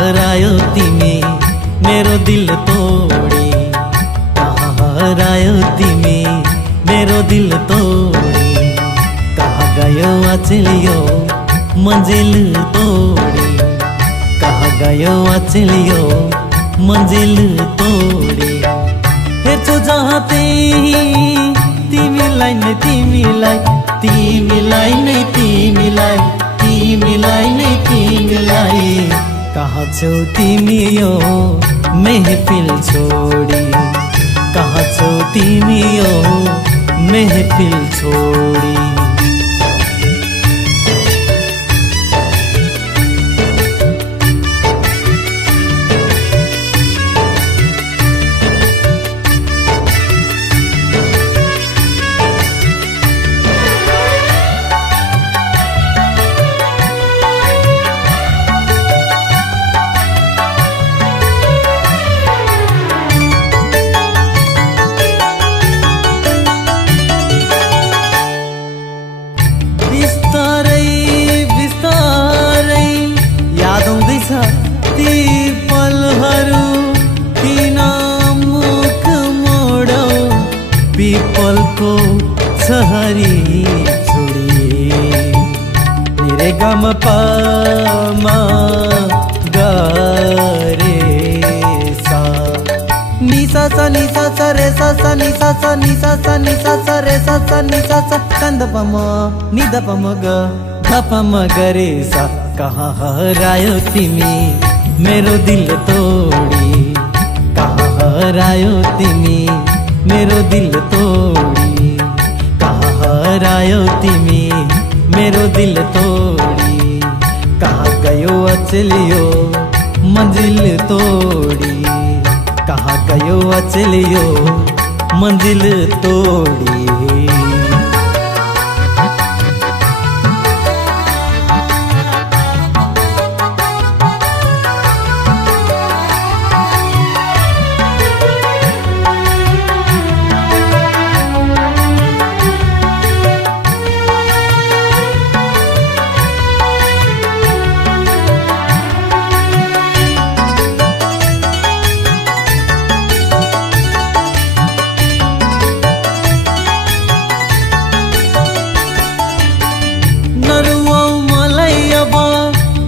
हरायो तिमी मेरो दिल तोडी, कहाँ हरायो तिमी मेरो दिल तोडी, कहाँ गयो अचलियो मंजिल तोडी, कहाँ गयो अचलियो मंजिल तोडी। हेर्छु जहाँ त्यही तिमीलाई नै तिमीलाई, तिमीलाई नै तिमीलाई, तिमीलाई नै तिमीलाई। कहाँ छौ तिमी यो महफिल छोडी, कहाँ छौ तिमी यो महफिल छोडी। ती पलहरू किन मुख मोडौ, पिपलको छहरी छोडी। निरे गम पमा गरे सा, निसा सा निसा सा रे सा सा निसा सा निसा सा निसा सा रे सा सा निसा सा कंद पम निद पम ग ध पम गरे सा। कहाँ हरायो तिमी मेरो दिल तोडी, कहाँ हरायो तिमी मेरो दिल तोडी, कहाँ हरायो तिमी मेरो दिल तोडी, कहाँ गयो अचलियो मंजिल तोडी, कहाँ गयो अचलियो मंजिल तोडी।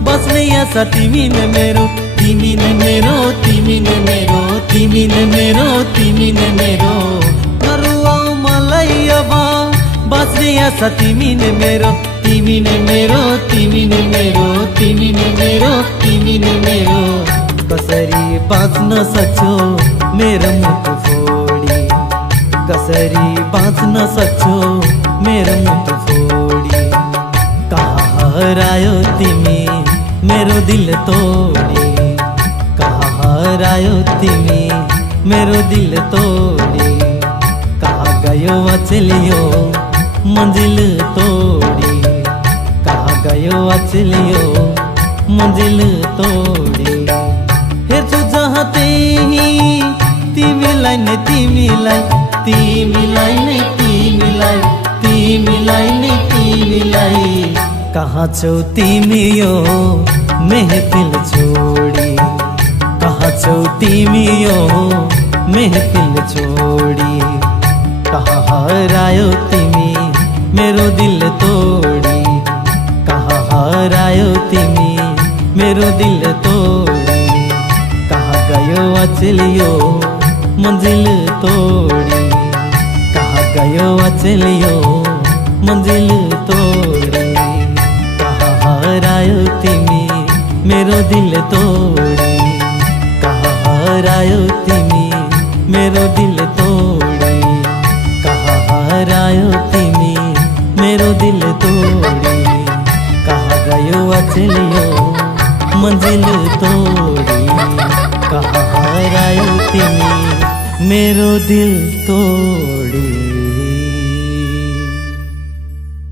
बस्ने तिमी ने मेरो, तिमी ने मेरो, तिमी ने मेरो, तिमी ने मेरो, तिमी ने मेरो। नरुआऊ मलाई अब बस्ने आशा तिमी ने मेरो, तिमी ने मेरो, तिमी ने मेरो, तिमी ने मेरो, तिमी ने मेरो। कसरी बाँच्न सक्छौ मेरो मुटु फोडी, कसरी बाँच्न सक्छौ मेरो मुटु फोडी। कहाँ हरायो तिमी मेरो दिल तोडी, कहाँ हरायो तिमी मेरो दिल तोडी, कहाँ गयो अचलियो मंजिल तोडी, कहाँ गयो अचलियो मंजिल तोडी। हेर्छु जहाँ त्यही तिमीलाई नै तिमीलाई, तिमीलाई नै तिमीलाई, तिमीलाई नै तिमीलाई। कहाँ छौ तिमी यो महफिल छोडी, कहाँ छौ तिमी यो महफिल छोडी। कहाँ हरायो तिमी मेरो दिल तोडी, कहाँ हरायो तिमी मेरो दिल तोडी, कहाँ गयो अचलियो मंजिल तोडी, कहाँ गयो अचलियो मंजिल तोड़ी। कहाँ हरायो तिमी मेरो दिल तोड़ी, कहाँ हरायो तिमी मेरो दिल तोड़ी, कहाँ हरायो तिमी मेरो दिल तोड़ी। कहाँ गयो अचलियो मंजिल तोड़ी, कहाँ हरायो तिमी मेरो दिल तोड़ी।